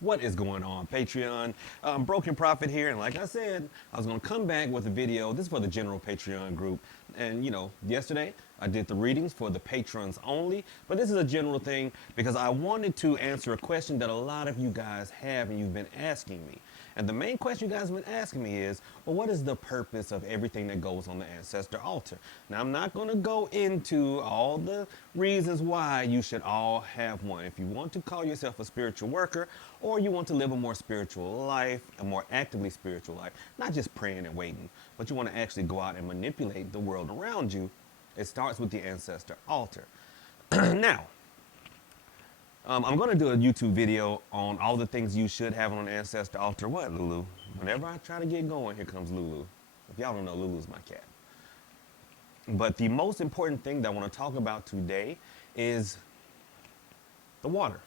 What is going on, Patreon? Broken Prophet here, and like I said, I was going to come back with a video. This is for the general Patreon group. And, yesterday I did the readings for the patrons only, but this is a general thing because I wanted to answer a question that a lot of you guys have and you've been asking me. And the main question you guys have been asking me is, well, what is the purpose of everything that goes on the Ancestor altar? Now, I'm not going to go into all the reasons why you should all have one. If you want to call yourself a spiritual worker or you want to live a more spiritual life, a more actively spiritual life, not just praying and waiting, but you want to actually go out and manipulate the world around you, it starts with the Ancestor altar. Now, I'm going to do a YouTube video on all the things you should have on an Ancestor altar. What, Lulu? Whenever I try to get going, here comes Lulu. If y'all don't know, Lulu's my cat. But the most important thing that I want to talk about today is the water.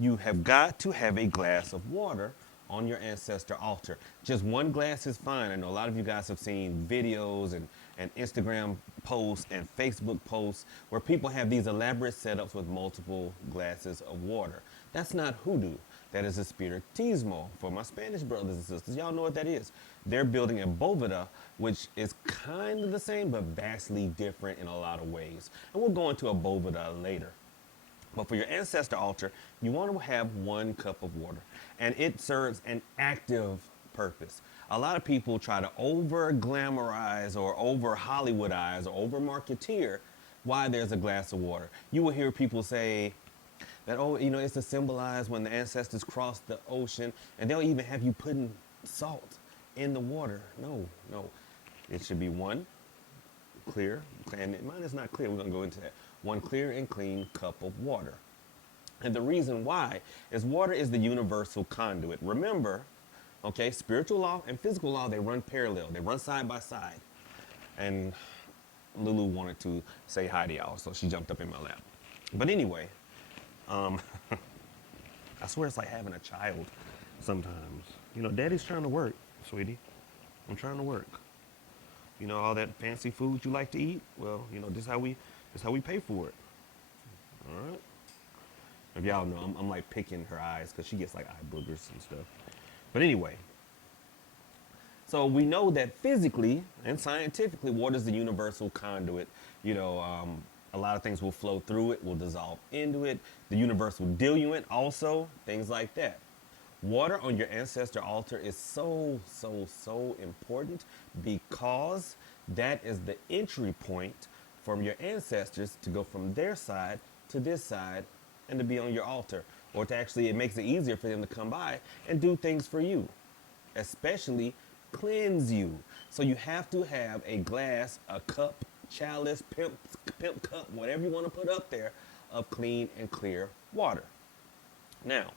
You have got to have a glass of water on your Ancestor altar. Just one glass is fine. I know a lot of you guys have seen videos and Instagram posts and Facebook posts where people have these elaborate setups with multiple glasses of water. That's not hoodoo. That is a spiritismo for my Spanish brothers and sisters. Y'all know what that is. They're building a boveda, which is kind of the same but vastly different in a lot of ways. And we'll go into a boveda later. But for your Ancestor altar, you want to have 1 cup of water. And it serves an active purpose. A lot of people try to over-glamorize or over-Hollywoodize or over-marketeer why there's a glass of water. You will hear people say that, oh, it's to symbolize when the ancestors crossed the ocean, and they'll even have you putting salt in the water. No. It should be 1 clear, and mine is not clear, we're going to go into that. 1 clear and clean cup of water. And the reason why is water is the universal conduit. Remember, okay, spiritual law and physical law, they run parallel. They run side by side. And Lulu wanted to say hi to y'all, so she jumped up in my lap. But anyway, I swear it's like having a child sometimes. Daddy's trying to work, sweetie. I'm trying to work. All that fancy food you like to eat? Well, this is how we pay for it. All right? If y'all know, I'm like picking her eyes because she gets like eye boogers and stuff. But anyway, so we know that physically and scientifically, water is the universal conduit. A lot of things will flow through it, will dissolve into it. The universal diluent also, things like that. Water on your Ancestor altar is so important because that is the entry point from your ancestors to go from their side to this side and to be on your altar. Or to actually, it makes it easier for them to come by and do things for you, especially cleanse you. So you have to have a glass, a cup, chalice, pimp cup, whatever you want to put up there, of clean and clear water. Now,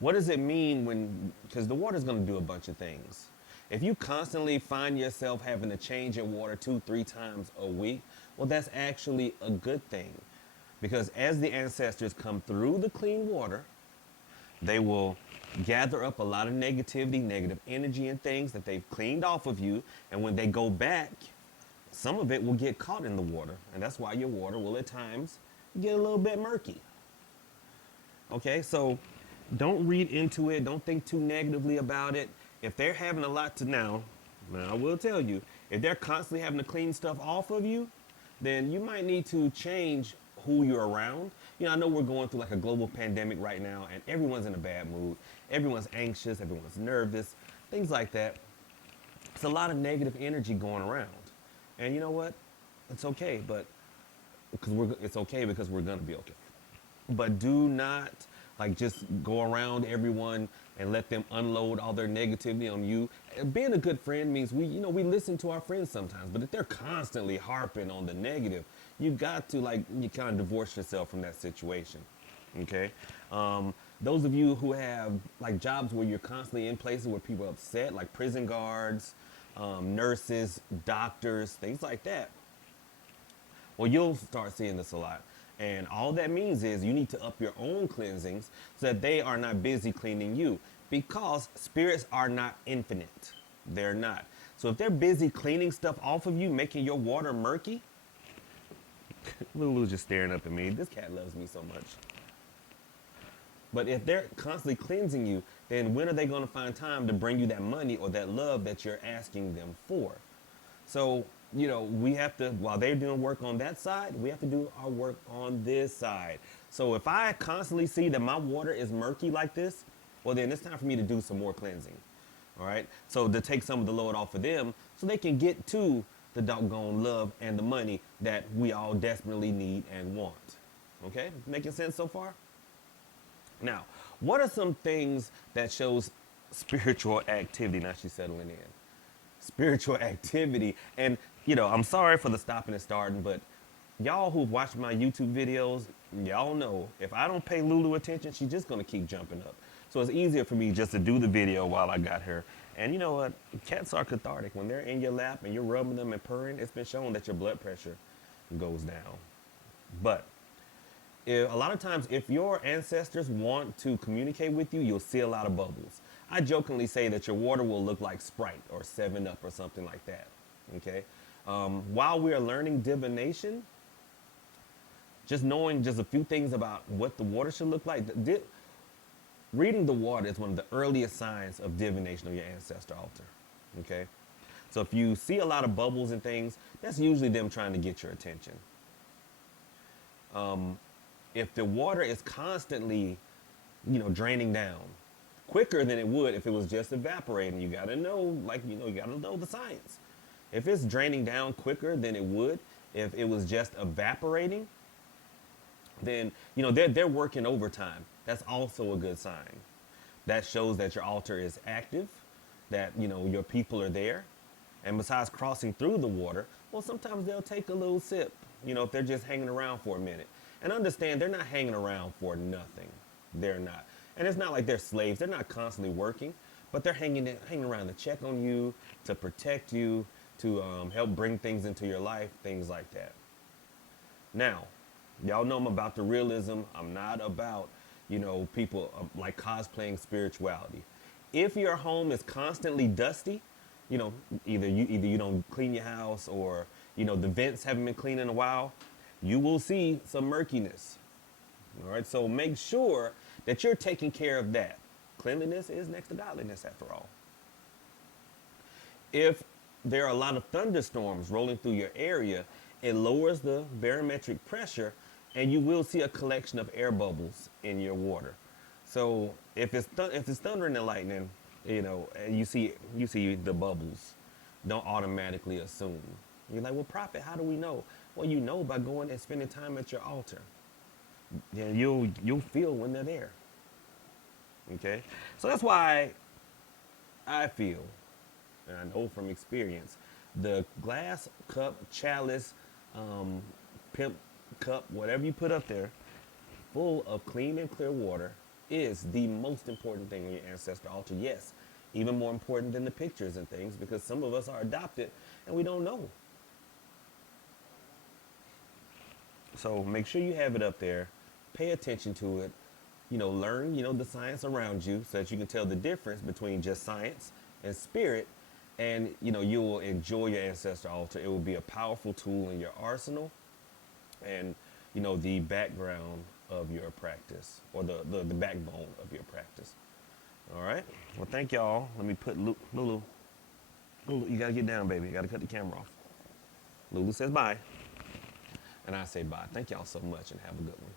what does it mean because the water is going to do a bunch of things. If you constantly find yourself having to change your water 2-3 times a week, well, that's actually a good thing. Because as the ancestors come through the clean water, they will gather up a lot of negativity, negative energy and things that they've cleaned off of you. And when they go back, some of it will get caught in the water. And that's why your water will at times get a little bit murky. Okay, so don't read into it. Don't think too negatively about it. If they're having a lot to now I will tell you, if they're constantly having to clean stuff off of you, then you might need to change who you're around. I know we're going through like a global pandemic right now and everyone's in a bad mood. Everyone's anxious, everyone's nervous, things like that. It's a lot of negative energy going around. And you know what? It's okay, it's okay because we're going to be okay. But do not just go around everyone and let them unload all their negativity on you. Being a good friend means we listen to our friends sometimes, but if they're constantly harping on the negative, you got to you kind of divorce yourself from that situation. Okay? Those of you who have jobs where you're constantly in places where people are upset, like prison guards, nurses, doctors, things like that. Well, you'll start seeing this a lot. And all that means is you need to up your own cleansings so that they are not busy cleaning you, because spirits are not infinite. They're not. So if they're busy cleaning stuff off of you, making your water murky, Lulu's just staring up at me. This cat loves me so much. But if they're constantly cleansing you, then when are they going to find time to bring you that money or that love that you're asking them for? So, we have to, while they're doing work on that side, we have to do our work on this side. So if I constantly see that my water is murky like this, well, then it's time for me to do some more cleansing. All right. So to take some of the load off of them so they can get to the doggone love and the money that we all desperately need and want. Okay. Making sense so far? Now, what are some things that shows spiritual activity? Now she's settling in. Spiritual activity. And, I'm sorry for the stopping and starting, but y'all who've watched my YouTube videos, y'all know if I don't pay Lulu attention, she's just going to keep jumping up. So it's easier for me just to do the video while I got her. And you know what? Cats are cathartic. When they're in your lap and you're rubbing them and purring, it's been shown that your blood pressure goes down. But a lot of times, if your ancestors want to communicate with you, you'll see a lot of bubbles. I jokingly say that your water will look like Sprite or 7-Up or something like that. Okay? While we are learning divination, just knowing just a few things about what the water should look like, reading the water is one of the earliest signs of divination of your ancestor altar. Okay? So if you see a lot of bubbles and things, that's usually them trying to get your attention. If the water is constantly, draining down quicker than it would if it was just evaporating, you got to know, you got to know the science. If it's draining down quicker than it would if it was just evaporating, then, they're working overtime. That's also a good sign. That shows that your altar is active, that, your people are there. And besides crossing through the water, well, sometimes they'll take a little sip, if they're just hanging around for a minute. And understand, they're not hanging around for nothing. They're not. And it's not like they're slaves. They're not constantly working, but they're hanging around to check on you, to protect you, to help bring things into your life, things like that. Now, y'all know I'm about the realism. I'm not about, people like cosplaying spirituality. If your home is constantly dusty, either you don't clean your house or, the vents haven't been cleaned in a while, you will see some murkiness. All right, so make sure that you're taking care of that. Cleanliness is next to godliness, after all. If there are a lot of thunderstorms rolling through your area, it lowers the barometric pressure, and you will see a collection of air bubbles in your water. So if it's thundering and lightning, and you see the bubbles, don't automatically assume. You're like, well, Prophet, how do we know? Well, you know by going and spending time at your altar. Yeah, you'll feel when they're there. Okay? So that's why I feel, and I know from experience, the glass, cup, chalice, pimp cup, whatever you put up there, full of clean and clear water is the most important thing on your ancestor altar. Yes, even more important than the pictures and things, because some of us are adopted and we don't know. So make sure you have it up there. Pay attention to it. Learn, the science around you so that you can tell the difference between just science and spirit. And, you will enjoy your ancestor altar. It will be a powerful tool in your arsenal and, the background of your practice, or the backbone of your practice. All right. Well, thank y'all. Let me put Lulu, you got to get down, baby. You got to cut the camera off. Lulu says bye. And I say bye. Thank y'all so much and have a good one.